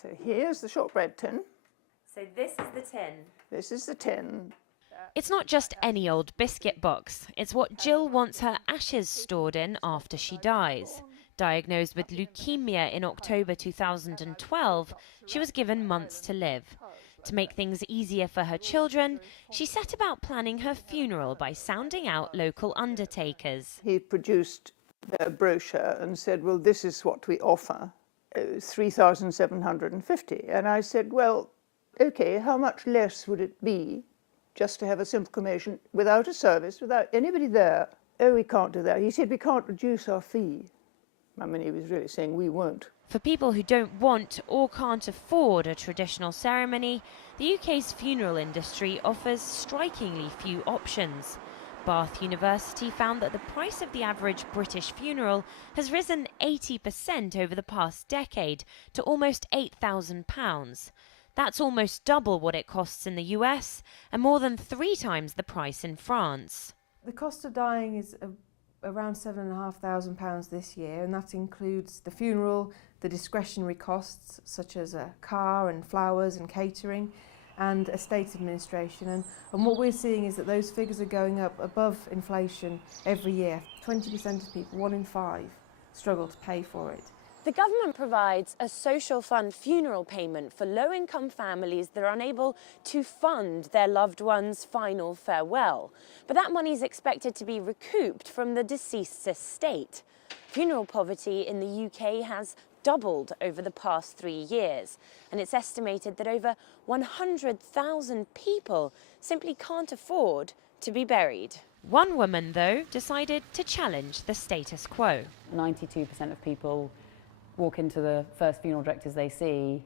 So here's the shortbread tin. So this is the tin. This is the tin. It's not just any old biscuit box. It's what Jill wants her ashes stored in after she dies. Diagnosed with leukemia in October 2012, she was given months to live. To make things easier for her children, she set about planning her funeral by sounding out local undertakers. He produced a brochure and said, well, this is what we offer. It was 3,750. And I said, well, okay, how much less would it be just to have a simple cremation without a service, without anybody there? Oh, we can't do that. He said, we can't reduce our fee. I mean, he was really saying we won't. For people who don't want or can't afford a traditional ceremony, the UK's funeral industry offers strikingly few options. Bath University found that the price of the average British funeral has risen 80% over the past decade to almost £8,000. That's almost double what it costs in the US and more than 3 times the price in France. The cost of dying is around £7,500 this year, and that includes the funeral, the discretionary costs such as a car and flowers and catering, and estate administration. And what we're seeing is that those figures are going up above inflation every year. 20% of people, 1 in 5, struggle to pay for it. The government provides a social fund funeral payment for low-income families that are unable to fund their loved one's final farewell. But that money is expected to be recouped from the deceased's estate. Funeral poverty in the UK has doubled over the past 3 years, and it's estimated that over 100,000 people simply can't afford to be buried. One woman, though, decided to challenge the status quo. 92% of people walk into the first funeral directors they see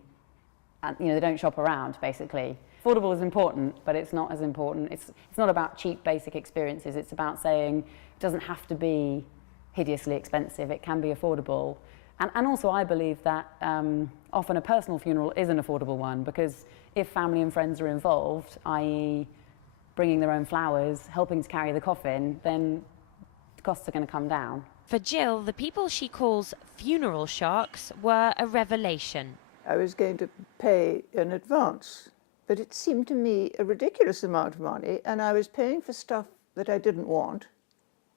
and they don't shop around, basically. Affordable is important, but it's not as important. It's not about cheap basic experiences. It's about saying it doesn't have to be hideously expensive. It can be affordable. And also I believe that often a personal funeral is an affordable one, because if family and friends are involved, i.e. bringing their own flowers, helping to carry the coffin, then the costs are going to come down. For Jill, the people she calls funeral sharks were a revelation. I was going to pay in advance, but it seemed to me a ridiculous amount of money, and I was paying for stuff that I didn't want.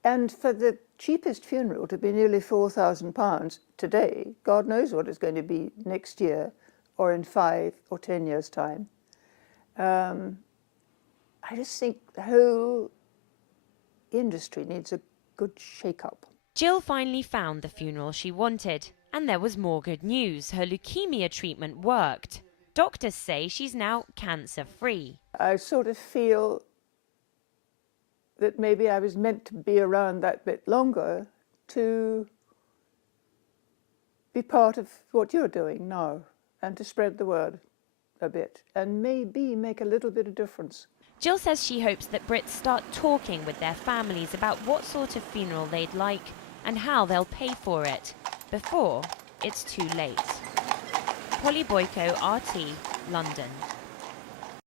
And for the cheapest funeral to be nearly £4,000 today, God knows what it's going to be next year or in 5 or 10 years' time. I just think the whole industry needs a good shake-up. Jill finally found the funeral she wanted, and there was more good news. Her leukemia treatment worked. Doctors say she's now cancer-free. I sort of feel that maybe I was meant to be around that bit longer to be part of what you're doing now and to spread the word a bit and maybe make a little bit of difference. Jill says she hopes that Brits start talking with their families about what sort of funeral they'd like and how they'll pay for it before it's too late. Polly Boyko, RT, London.